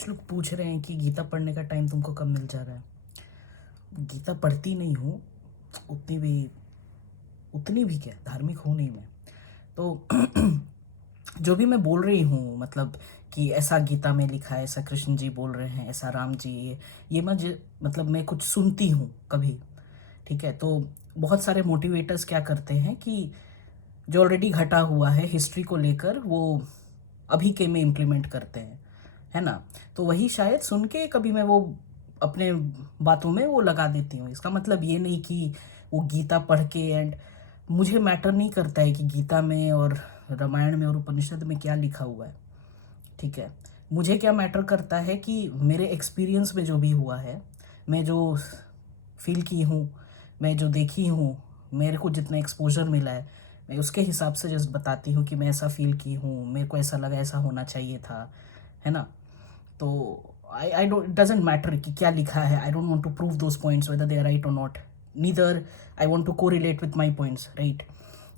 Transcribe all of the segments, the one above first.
कुछ लोग पूछ रहे हैं कि गीता पढ़ने का टाइम तुमको कब मिल जा रहा है। गीता पढ़ती नहीं हूँ, उतनी भी उतनी भी क्या, धार्मिक हूँ नहीं मैं। तो जो भी मैं बोल रही हूँ, मतलब कि ऐसा गीता में लिखा है, ऐसा कृष्ण जी बोल रहे हैं, ऐसा राम जी, ये मतलब मैं कुछ सुनती हूँ कभी। ठीक है, तो बहुत सारे मोटिवेटर्स क्या करते हैं कि जो ऑलरेडी घटा हुआ है हिस्ट्री को लेकर, वो अभी के में इम्प्लीमेंट करते हैं, है ना। तो वही शायद सुन के कभी मैं वो अपने बातों में वो लगा देती हूँ। इसका मतलब ये नहीं कि वो गीता पढ़ के एंड मुझे मैटर नहीं करता है कि गीता में और रामायण में और उपनिषद में क्या लिखा हुआ है। ठीक है, मुझे क्या मैटर करता है कि मेरे एक्सपीरियंस में जो भी हुआ है, मैं जो फील की हूँ, मैं जो देखी हूँ, मेरे को जितना एक्सपोजर मिला है, मैं उसके हिसाब से जस्ट बताती हूँ कि मैं ऐसा फील की हूँ, मेरे को ऐसा लगा, ऐसा होना चाहिए था, है ना। तो I don't, it doesn't matter कि क्या लिखा है। I don't want to prove those points whether they are right और not. Neither I want to correlate with my points, right,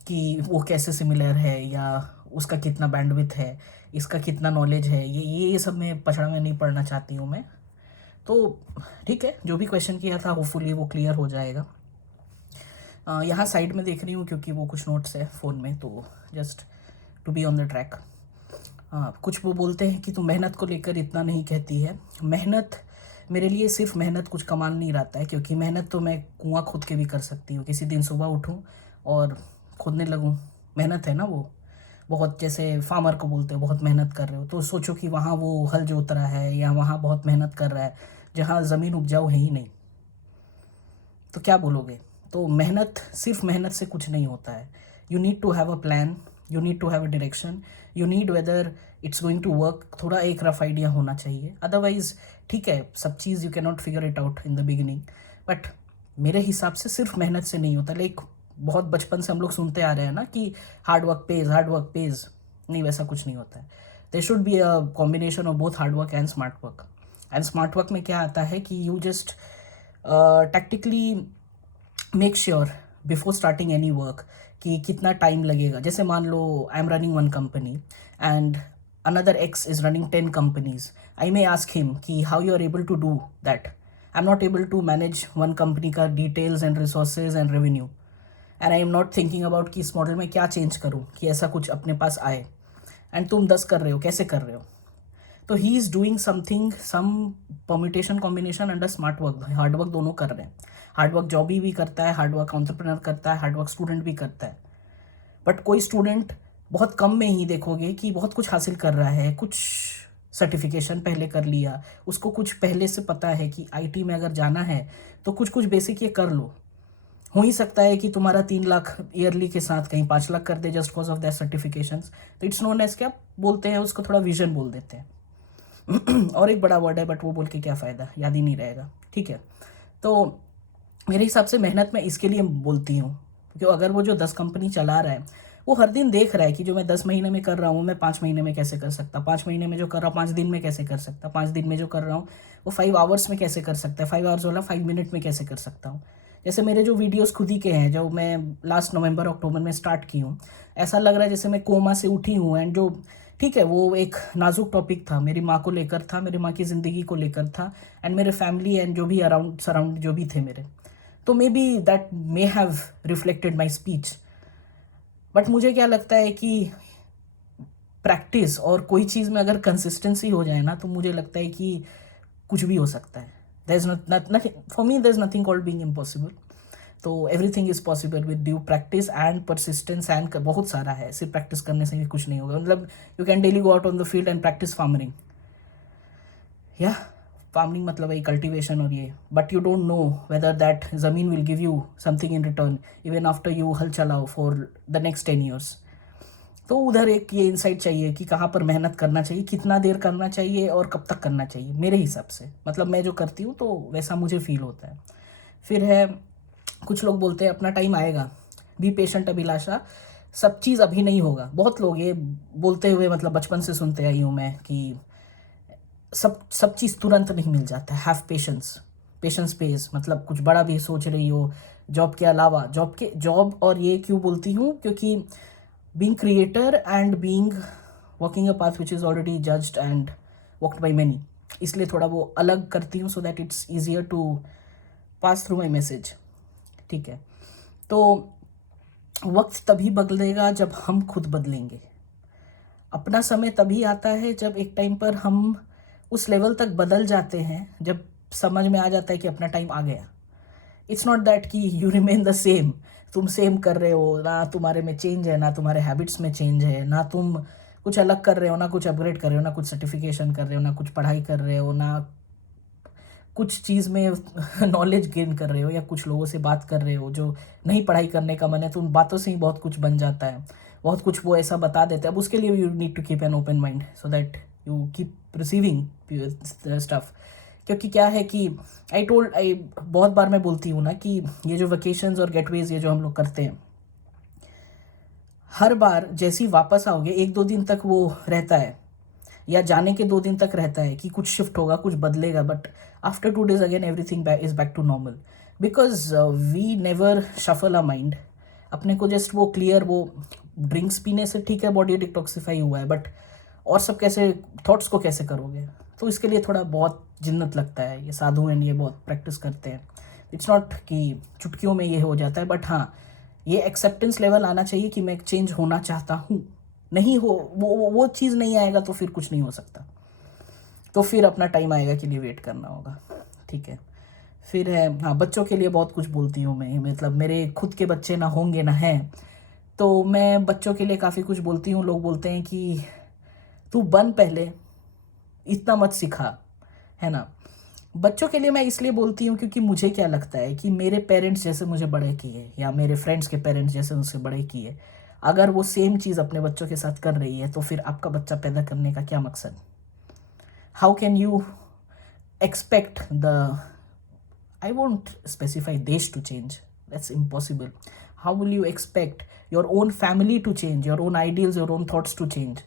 कि वो कैसे सिमिलर है या उसका कितना बैंडविथ है, इसका कितना नॉलेज है, ये सब में पछड़ा में नहीं पढ़ना चाहती हूँ मैं। तो ठीक है, जो भी क्वेश्चन किया था होपफुली वो क्लियर हो जाएगा। यहाँ साइड में देख रही हूँ क्योंकि वो कुछ नोट्स है फ़ोन में, तो just to be on the track. हाँ, कुछ वो बोलते हैं कि तुम मेहनत को लेकर इतना नहीं कहती है। मेहनत मेरे लिए सिर्फ मेहनत कुछ कमाल नहीं रहता है, क्योंकि मेहनत तो मैं कुआं खोद के भी कर सकती हूँ। किसी दिन सुबह उठूँ और खोदने लगूँ, मेहनत है ना वो। बहुत, जैसे फार्मर को बोलते हो बहुत मेहनत कर रहे हो, तो सोचो कि वहाँ वो हल जोत रहा है या वहाँ बहुत मेहनत कर रहा है जहाँ ज़मीन उपजाऊ है ही नहीं, तो क्या बोलोगे। तो मेहनत, सिर्फ मेहनत से कुछ नहीं होता है। You need to have a plan, you need to have a direction, you need whether it's going to work, थोड़ा एक रफ आइडिया होना चाहिए। अदरवाइज ठीक है, सब चीज़ you can not figure it out in the beginning, but मेरे हिसाब से सिर्फ मेहनत से नहीं होता। लाइक बहुत बचपन से हम लोग सुनते आ रहे हैं ना कि hard work pays, hard work pays. नहीं, वैसा कुछ नहीं होता है। There should be a combination of both hard work and smart work. And smart work में क्या आता है कि you just tactically make sure before starting any work कि कितना टाइम लगेगा। जैसे मान लो I am running one company and another X is running 10 companies. I may ask him कि how you are able to do that. I am not able to manage one company का details and resources and revenue, and I am not thinking about कि इस model में क्या change करूँ कि ऐसा कुछ अपने पास आए। एंड तुम 10 कर रहे हो, कैसे कर रहे हो। तो he is doing something, some permutation combination under smart work. Hard work दोनों कर रहे हैं। हार्ड वर्क जॉब भी करता है, हार्ड वर्क एंटरप्रेन्योर करता है, हार्ड वर्क स्टूडेंट भी करता है। बट कोई स्टूडेंट बहुत कम में ही देखोगे कि बहुत कुछ हासिल कर रहा है, कुछ सर्टिफिकेशन पहले कर लिया, उसको कुछ पहले से पता है कि आईटी में अगर जाना है तो कुछ कुछ बेसिक ये कर लो। हो ही सकता है कि तुम्हारा 3 लाख ईयरली के साथ कहीं 5 लाख कर they just cause of that certification. तो इट्स नोन एज, क्या बोलते हैं उसको, थोड़ा विजन बोल देते हैं। और एक बड़ा वर्ड है बट वो बोल के क्या फ़ायदा, याद ही नहीं रहेगा। ठीक है, तो मेरे हिसाब से मेहनत मैं इसके लिए बोलती हूँ क्योंकि अगर वो जो 10 कंपनी चला रहा है, वो हर दिन देख रहा है कि जो मैं 10 महीने में कर रहा हूँ मैं 5 महीने में कैसे कर सकता, 5 महीने में जो कर रहा हूँ 5 दिन में कैसे कर सकता, 5 दिन में जो कर रहा हूँ वो 5 आवर्स में कैसे कर सकता है, 5 आवर्स वाला 5 मिनट में कैसे कर सकता हूँ। जैसे मेरे जो वीडियोस खुद ही के हैं, जो मैं लास्ट नवंबर अक्टूबर में स्टार्ट की हूँ, ऐसा लग रहा है जैसे मैं कोमा से उठी हूँ। एंड जो, ठीक है, वो एक नाजुक टॉपिक था, मेरी माँ को लेकर था, मेरी माँ की ज़िंदगी को लेकर था, एंड मेरे फैमिली एंड जो भी अराउंड सराउंड जो भी थे मेरे, तो may be that may have reflected my speech. But मुझे क्या लगता है कि प्रैक्टिस और कोई चीज़ में अगर कंसिस्टेंसी हो जाए ना, तो मुझे लगता है कि कुछ भी हो सकता है। There is nothing for me, there is nothing called being impossible. तो everything is possible with due practice and persistence, and बहुत सारा है, सिर्फ प्रैक्टिस करने से भी कुछ नहीं होगा। मतलब you can daily go out on the field and practice farmering, या फार्मिंग मतलब वही कल्टीवेशन और ये, but you don't know whether that जमीन will give you something in return even after you हल चलाओ फॉर द नेक्स्ट 10 years। तो उधर एक ये इंसाइट चाहिए कि कहाँ पर मेहनत करना चाहिए, कितना देर करना चाहिए और कब तक करना चाहिए। मेरे हिसाब से, मतलब मैं जो करती हूँ तो वैसा मुझे फील होता है। फिर है, कुछ लोग बोलते हैं अपना टाइम आएगा, बी पेशेंट अभिलाषा, सब चीज़ अभी नहीं होगा। बहुत लोग ये बोलते हुए, मतलब बचपन से सुनते आई हूँ मैं कि सब चीज़ तुरंत नहीं मिल जाता है, हैव पेशेंस, पेशेंस पेज। मतलब कुछ बड़ा भी सोच रही हो, जॉब के अलावा, जॉब और ये क्यों बोलती हूँ, क्योंकि being creator and being walking a path which is already judged and walked by many, इसलिए थोड़ा वो अलग करती हूँ, so that it's easier to pass through my message. ठीक है, तो वक्त तभी बदलेगा जब हम खुद बदलेंगे। अपना समय तभी आता है जब एक टाइम पर हम उस लेवल तक बदल जाते हैं, जब समझ में आ जाता है कि अपना टाइम आ गया। इट्स नॉट दैट कि यू रिमेन द सेम, तुम सेम कर रहे हो, ना तुम्हारे में चेंज है, ना तुम्हारे हैबिट्स में चेंज है, ना तुम कुछ अलग कर रहे हो, ना कुछ अपग्रेड कर रहे हो, ना कुछ सर्टिफिकेशन कर रहे हो, ना कुछ पढ़ाई कर रहे हो, ना कुछ चीज़ में नॉलेज गेन कर रहे हो, या कुछ लोगों से बात कर रहे हो जो नहीं पढ़ाई करने का मन है, तो उन बातों से ही बहुत कुछ बन जाता है, बहुत कुछ वो ऐसा बता देते हैं। अब उसके लिए you need to keep an open mind so that you keep receiving stuff. क्योंकि क्या है कि आई बहुत बार मैं बोलती हूँ ना कि ये जो वेकेशंस और गेटवेज ये जो हम लोग करते हैं, हर बार जैसी वापस आओगे 1-2 दिन तक वो रहता है, या जाने के 2 दिन तक रहता है कि कुछ शिफ्ट होगा, कुछ बदलेगा, but after 2 days again everything is back to normal, because we never shuffle a mind. अपने को जस्ट वो क्लियर, वो ड्रिंक्स पीने से ठीक है बॉडी डिटॉक्सिफाई हुआ है, बट और सब कैसे, थॉट्स को कैसे करोगे? तो इसके लिए थोड़ा बहुत जिन्नत लगता है। ये साधु एंड ये बहुत प्रैक्टिस करते हैं। इट्स नॉट कि चुटकियों में ये हो जाता है, बट हाँ, ये एक्सेप्टेंस लेवल आना चाहिए कि मैं चेंज होना चाहता हूँ। नहीं हो वो चीज़ नहीं आएगा तो फिर कुछ नहीं हो सकता, तो फिर अपना टाइम आएगा के लिए वेट करना होगा। ठीक है, फिर है हाँ, बच्चों के लिए बहुत कुछ बोलती हूँ मैं, मतलब मेरे खुद के बच्चे ना होंगे ना हैं, तो मैं बच्चों के लिए काफ़ी कुछ बोलती हूँ। लोग बोलते हैं कि तू बन पहले, इतना मत सिखा, है ना। बच्चों के लिए मैं इसलिए बोलती हूँ क्योंकि मुझे क्या लगता है कि मेरे पेरेंट्स जैसे मुझे बड़े किए, या मेरे फ्रेंड्स के पेरेंट्स जैसे उनसे बड़े किए, अगर वो सेम चीज़ अपने बच्चों के साथ कर रही है, तो फिर आपका बच्चा पैदा करने का क्या मकसद? How can you expect the, I won't specify desh to change, that's impossible. How will you expect your own family to change, your own ideals, your own thoughts to change,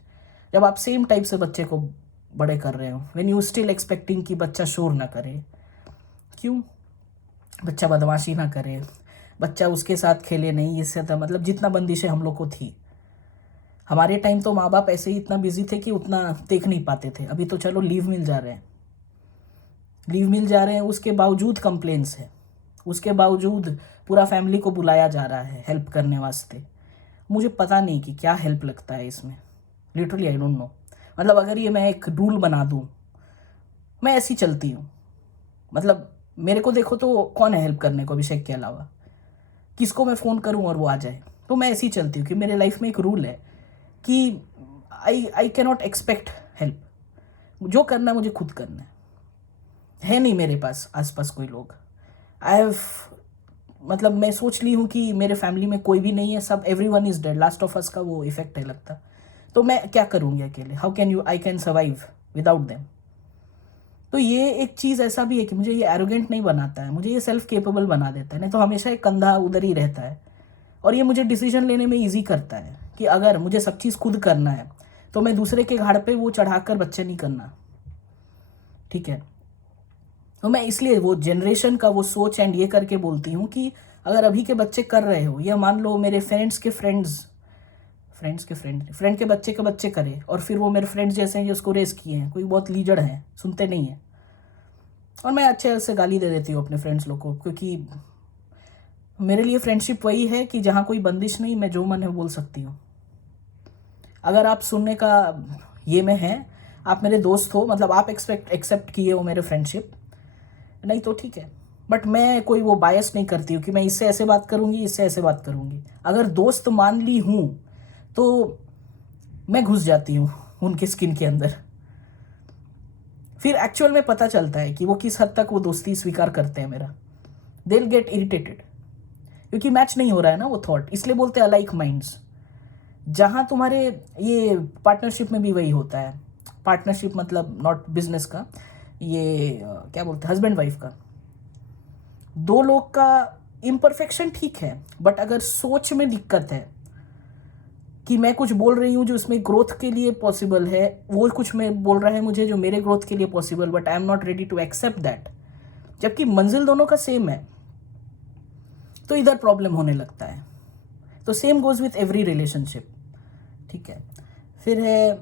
जब आप सेम टाइप से बच्चे को बड़े कर रहे हो? when you still expecting कि बच्चा शोर ना करे, क्यों? बच्चा बदमाशी ना करे, बच्चा उसके साथ खेले नहीं, इससे तो मतलब जितना बंदिशें हम लोग को थी, हमारे टाइम तो माँ बाप ऐसे ही इतना बिजी थे कि उतना देख नहीं पाते थे। अभी तो चलो लीव मिल जा रहे हैं, लीव मिल जा रहे हैं, उसके बावजूद कंप्लेंट्स है, उसके बावजूद पूरा फैमिली को बुलाया जा रहा है हेल्प करने वास्ते। मुझे पता नहीं कि क्या हेल्प लगता है इसमें, लिटरली आई डोंट नो। मतलब अगर ये मैं एक रूल बना दूँ, मैं ऐसी चलती हूँ, मतलब मेरे को देखो तो कौन है हेल्प करने को अभिषेक के अलावा? किसको मैं फ़ोन करूँ और वो आ जाए? तो मैं ऐसी चलती हूँ कि मेरे लाइफ में एक रूल है कि आई कैनॉट एक्सपेक्ट हेल्प, जो करना है मुझे खुद करना है नहीं मेरे पास आसपास कोई लोग। आई हैव, मतलब मैं सोच ली हूँ कि मेरे फैमिली में कोई भी नहीं है, सब everyone is dead, last of us का वो इफेक्ट है लगता। तो मैं क्या करूँगी अकेले? How can you, I can survive without them. तो ये एक चीज़ ऐसा भी है कि मुझे ये एरोगेंट नहीं बनाता है, मुझे ये सेल्फ केपेबल बना देता है। नहीं तो हमेशा एक कंधा उधर ही रहता है, और ये मुझे डिसीजन लेने में ईजी करता है कि अगर मुझे सब चीज़ खुद करना है तो मैं दूसरे के घाड़ पे वो चढ़ाकर बच्चे नहीं करना। ठीक है, तो मैं इसलिए वो जनरेशन का वो सोच एंड ये करके बोलती हूँ कि अगर अभी के बच्चे कर रहे हो, या मान लो मेरे फ्रेंड के बच्चे करे, और फिर वो मेरे फ्रेंड्स जैसे हैं जो उसको रेस किए हैं, कोई बहुत लीजड़ हैं, सुनते नहीं हैं, और मैं अच्छे से गाली दे देती हूँ अपने फ्रेंड्स लोग को, क्योंकि मेरे लिए फ्रेंडशिप वही है कि जहाँ कोई बंदिश नहीं, मैं जो मन है बोल सकती हूँ। अगर आप सुनने का ये में है, आप मेरे दोस्त हो, मतलब आप एक्सेप्ट किए हो मेरे फ्रेंडशिप, नहीं तो ठीक है, बट मैं कोई वो बायस नहीं करती हूँ कि मैं इससे ऐसे बात करूँगी, इससे ऐसे बात करूँगी। अगर दोस्त मान ली हूँ तो मैं घुस जाती हूँ उनके स्किन के अंदर, फिर एक्चुअल में पता चलता है कि वो किस हद तक वो दोस्ती स्वीकार करते हैं मेरा। दे विल गेट इरिटेटेड, क्योंकि मैच नहीं हो रहा है ना वो थॉट। इसलिए बोलते हैं अलाइक माइंड्स। जहाँ तुम्हारे ये पार्टनरशिप में भी वही होता है, पार्टनरशिप मतलब नॉट बिजनेस का, ये क्या बोलते हैं, हस्बैंड वाइफ का, दो लोग का इम्परफेक्शन ठीक है, बट अगर सोच में दिक्कत है कि मैं कुछ बोल रही हूँ जो इसमें ग्रोथ के लिए पॉसिबल है, वो कुछ मैं बोल रहा है मुझे जो मेरे ग्रोथ के लिए possible, but I am not ready to accept that, जबकि मंजिल दोनों का सेम है, तो इधर प्रॉब्लम होने लगता है। तो same goes with every relationship. ठीक है, फिर है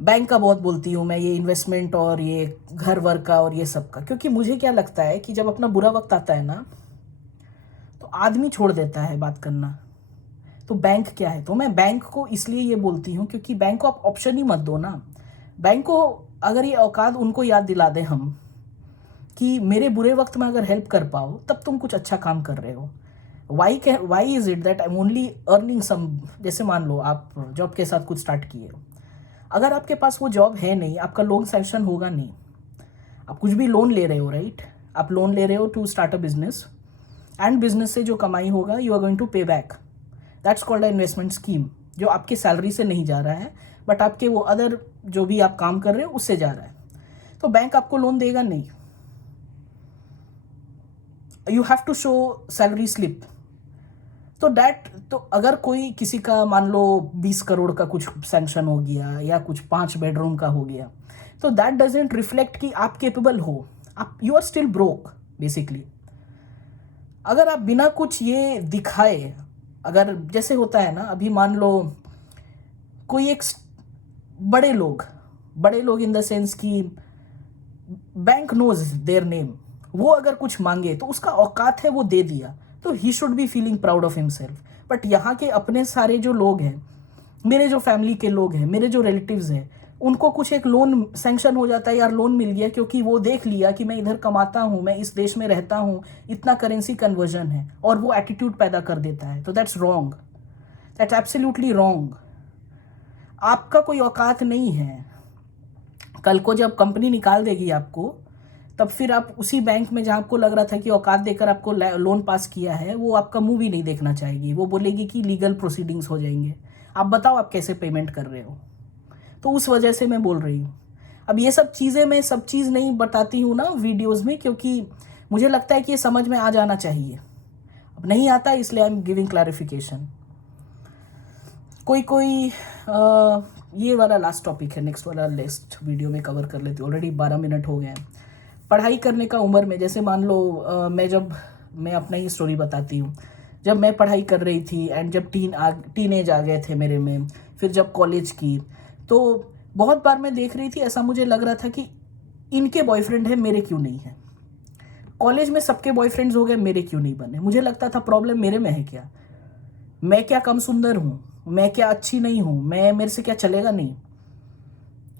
बैंक का बहुत बोलती हूँ मैं, ये इन्वेस्टमेंट और ये घर वर का और ये सब का, क्योंकि मुझे क्या लगता है कि जब अपना बुरा वक्त आता है ना तो आदमी छोड़ देता है बात करना। तो बैंक क्या है, तो मैं बैंक को इसलिए ये बोलती हूँ क्योंकि बैंक को आप ऑप्शन ही मत दो ना। बैंक को अगर ये औकात उनको याद दिला दें हम कि मेरे बुरे वक्त में अगर हेल्प कर पाओ तब तुम कुछ अच्छा काम कर रहे हो। Why is it that I am only earning some, जैसे मान लो आप जॉब के साथ कुछ स्टार्ट किए हो, अगर आपके पास वो जॉब है नहीं, आपका लोन सैंक्शन होगा नहीं, आप कुछ भी लोन ले रहे हो, राइट, आप लोन ले रहे हो to start a business, and business से जो कमाई होगा you are going to pay back, that's called a investment scheme, जो आपकी सैलरी से नहीं जा रहा है बट आपके वो अदर जो भी आप काम कर रहे हो उससे जा रहा है। तो बैंक आपको लोन देगा नहीं, you have to show salary slip. तो अगर कोई किसी का मान लो 20 करोड़ का कुछ सैंक्शन हो गया या कुछ 5 बेडरूम का हो गया, तो दैट डजेंट रिफ्लेक्ट कि आप केपेबल हो, आप you are still broke basically. अगर आप बिना कुछ ये दिखाए, अगर जैसे होता है ना, अभी मान लो कोई एक बड़े लोग इन द सेंस कि बैंक नोज देयर नेम, वो अगर कुछ मांगे तो उसका औकात है वो दे दिया, तो he should be feeling proud of himself. But यहाँ के अपने सारे जो लोग हैं, मेरे जो फैमिली के लोग हैं, मेरे जो रिलेटिव्स हैं, उनको कुछ एक लोन सैंक्शन हो जाता है, यार लोन मिल गया क्योंकि वो देख लिया कि मैं इधर कमाता हूँ, मैं इस देश में रहता हूँ, इतना करेंसी कन्वर्जन है, और वो एटीट्यूड पैदा कर देता है। तो that's wrong, that's absolutely wrong. आपका कोई औकात नहीं है। कल को जब कंपनी निकाल देगी आपको, तब फिर आप उसी बैंक में जहाँ आपको लग रहा था कि औकात देकर आपको लोन पास किया है, वो आपका मुंह भी नहीं देखना चाहेगी, वो बोलेगी कि लीगल प्रोसीडिंग्स हो जाएंगे, आप बताओ आप कैसे पेमेंट कर रहे हो। तो उस वजह से मैं बोल रही हूँ। अब ये सब चीज़ें मैं सब चीज़ नहीं बताती हूँ ना वीडियोज़ में, क्योंकि मुझे लगता है कि ये समझ में आ जाना चाहिए। अब नहीं आता, इसलिए आई एम गिविंग क्लैरिफिकेशन। कोई ये वाला लास्ट टॉपिक है, नेक्स्ट वीडियो में कवर कर लेती हूँ, ऑलरेडी 12 मिनट हो गए हैं। पढ़ाई करने का उम्र में, जैसे मान लो मैं अपना ही स्टोरी बताती हूँ। जब मैं पढ़ाई कर रही थी एंड जब टीन एज आ गए थे मेरे में, फिर जब कॉलेज की, तो बहुत बार मैं देख रही थी, ऐसा मुझे लग रहा था कि इनके बॉयफ्रेंड है, मेरे क्यों नहीं है। कॉलेज में सबके बॉयफ्रेंड्स हो गए, मेरे क्यों नहीं बने। मुझे लगता था प्रॉब्लम मेरे में है क्या, मैं क्या कम सुंदर हूँ, मैं क्या अच्छी नहीं हूँ, मेरे से क्या चलेगा नहीं।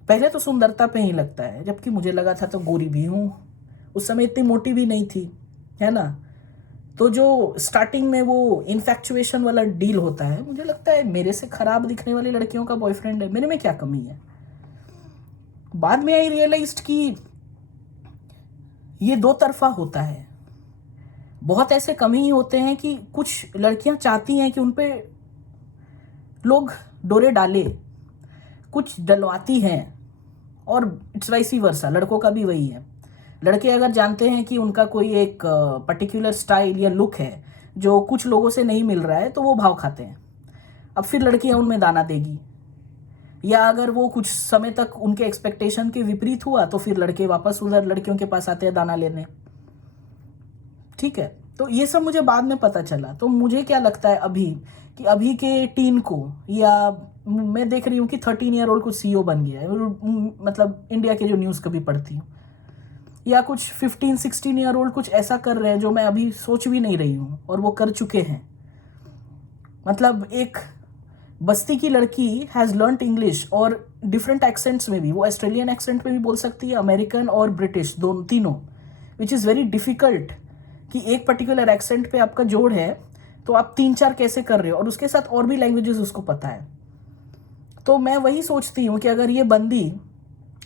पहले तो सुंदरता पे ही लगता है, जबकि मुझे लगा था तो गोरी भी हूँ, उस समय इतनी मोटी भी नहीं थी, है ना। तो जो स्टार्टिंग में वो इन्फैक्चुएशन वाला डील होता है, मुझे लगता है मेरे से खराब दिखने वाली लड़कियों का बॉयफ्रेंड है, मेरे में क्या कमी है। बाद में आई रियलाइज्ड कि ये दो तरफा होता है। बहुत ऐसे कमी ही होते हैं कि कुछ लड़कियां चाहती हैं कि उन पे लोग डोरे डाले, कुछ डलवाती हैं, और इट्स वाइसी वर्सा, लड़कों का भी वही है। लड़के अगर जानते हैं कि उनका कोई एक पर्टिकुलर स्टाइल या लुक है जो कुछ लोगों से नहीं मिल रहा है, तो वो भाव खाते हैं। अब फिर लड़कियां उनमें दाना देगी, या अगर वो कुछ समय तक उनके एक्सपेक्टेशन के विपरीत हुआ तो फिर लड़के वापस उधर लड़कियों के पास आते हैं दाना लेने। ठीक है, तो ये सब मुझे बाद में पता चला। तो मुझे क्या लगता है अभी, कि अभी के टीन को, या मैं देख रही हूँ कि 13 ईयर ओल्ड कुछ सीईओ बन गया है, मतलब इंडिया के जो न्यूज़ कभी पढ़ती हूँ, या कुछ 15-16 ईयर ओल्ड कुछ ऐसा कर रहे हैं जो मैं अभी सोच भी नहीं रही हूँ, और वो कर चुके हैं। मतलब एक बस्ती की लड़की हैज़ लर्नड इंग्लिश, और डिफरेंट एक्सेंट्स में भी, वो ऑस्ट्रेलियन एक्सेंट में भी बोल सकती है, अमेरिकन और ब्रिटिश, दोनों तीनों, विच इज़ वेरी डिफ़िकल्ट कि एक पर्टिकुलर एक्सेंट पे आपका जोड़ है तो आप 3-4 कैसे कर रहे हो, और उसके साथ और भी लैंग्वेजेस उसको पता है। तो मैं वही सोचती हूँ कि अगर ये बंदी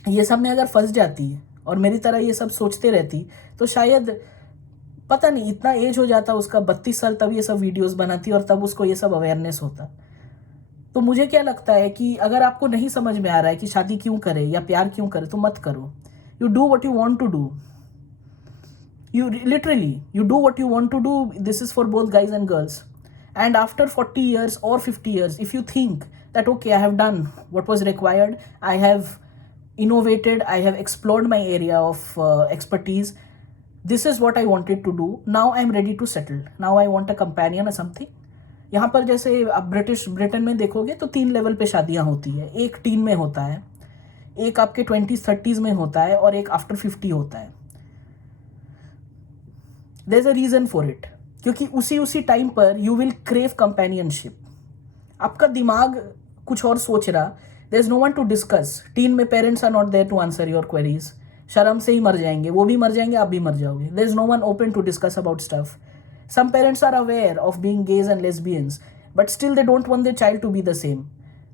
ये सब में अगर फंस जाती है और मेरी तरह ये सब सोचते रहती, तो शायद पता नहीं इतना एज हो जाता उसका, 32 साल, तब ये सब वीडियोस बनाती और तब उसको ये सब अवेयरनेस होता। तो मुझे क्या लगता है कि अगर आपको नहीं समझ में आ रहा है कि शादी क्यों करे या प्यार क्यों करे, तो मत करो। You do what you want to do, you literally you do what you want to do. This is for both guys and girls. And after 40 years or 50 years, if you think that okay, I have done what was required, I have innovated, I have explored my area of expertise, this is what I wanted to do, now I am ready to settle, now I want a companion or something. यहाँ पर जैसे आप Britain में देखोगे तो 3 level पे शादियाँ होती है। एक टीन में होता है, एक आपके 20s-30s में होता है और एक आफ्टर 50 होता है. There is a reason for it, क्योंकि उसी टाइम पर यू विल क्रेव कंपेनियनशिप. आपका दिमाग कुछ और सोच रहा, there is no one to discuss. Teen में parents are not there to answer your queries. शर्म से ही मर जाएंगे, वो भी मर जाएंगे, आप भी मर जाओगे. There is no one open to discuss about stuff. Some parents are aware of being gays and lesbians, but still they don't want their child to be the same.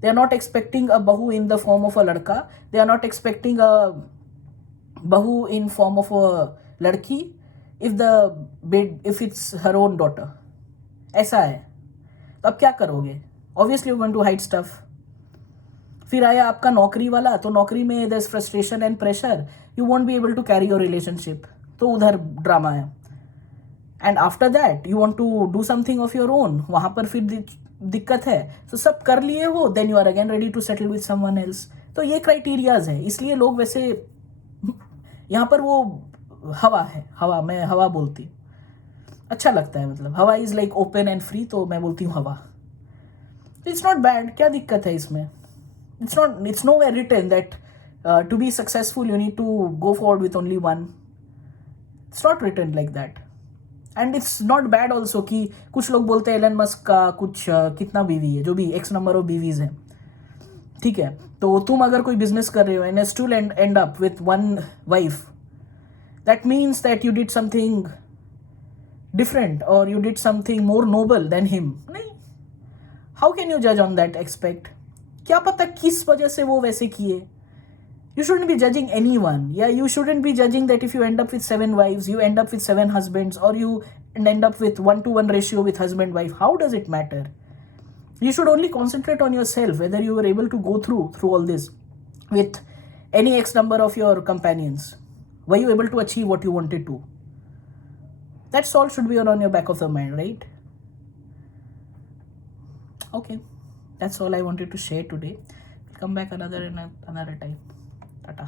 They are not expecting a bahu in the form of a ladka. They are not expecting a bahu in form of a ladki if it's her own daughter. ऐसा है. तो अब क्या करोगे? Obviously you're going to hide stuff. फिर आया आपका नौकरी वाला, तो नौकरी में there's frustration and pressure. You won't be able to carry your relationship. तो उधर ड्रामा है. And after that you want to do something of your own, वहाँ पर फिर दिक्कत है. तो सब कर लिए हो, then you are again ready to settle with someone else. तो ये क्राइटेरियाज है, इसलिए लोग वैसे यहाँ पर वो हवा है, हवा, मैं हवा बोलती, अच्छा लगता है. मतलब हवा is like open and free, तो मैं बोलती हूँ हवा. इट्स नॉट बैड, क्या दिक्कत है इसमें? It's nowhere written that to be successful you need to go forward with only one. It's not written like that. And it's not bad also कि कुछ लोग बोलते हैं एलन मस्क का कुछ कितना बीवी है, जो भी एक्स नंबर ऑफ बीवीज हैं, ठीक है. तो तुम अगर कोई बिजनेस कर रहे हो and still end up with one wife, that means that you did something different और you did something more noble than him. नहीं, हाउ कैन यू जज ऑन दैट एक्सपेक्ट? क्या पता किस वजह से वो वैसे किए. You shouldn't be judging anyone. Yeah, you shouldn't be judging that if you end up with 7 wives, you end up with 7 husbands, or you end up with 1-to-1 ratio with husband-wife. How does it matter? You should only concentrate on yourself, whether you were able to go through all this with any X number of your companions. Were you able to achieve what you wanted to? That's all should be on your back of the mind, right? Okay, that's all I wanted to share today. We'll come back another time. Tata.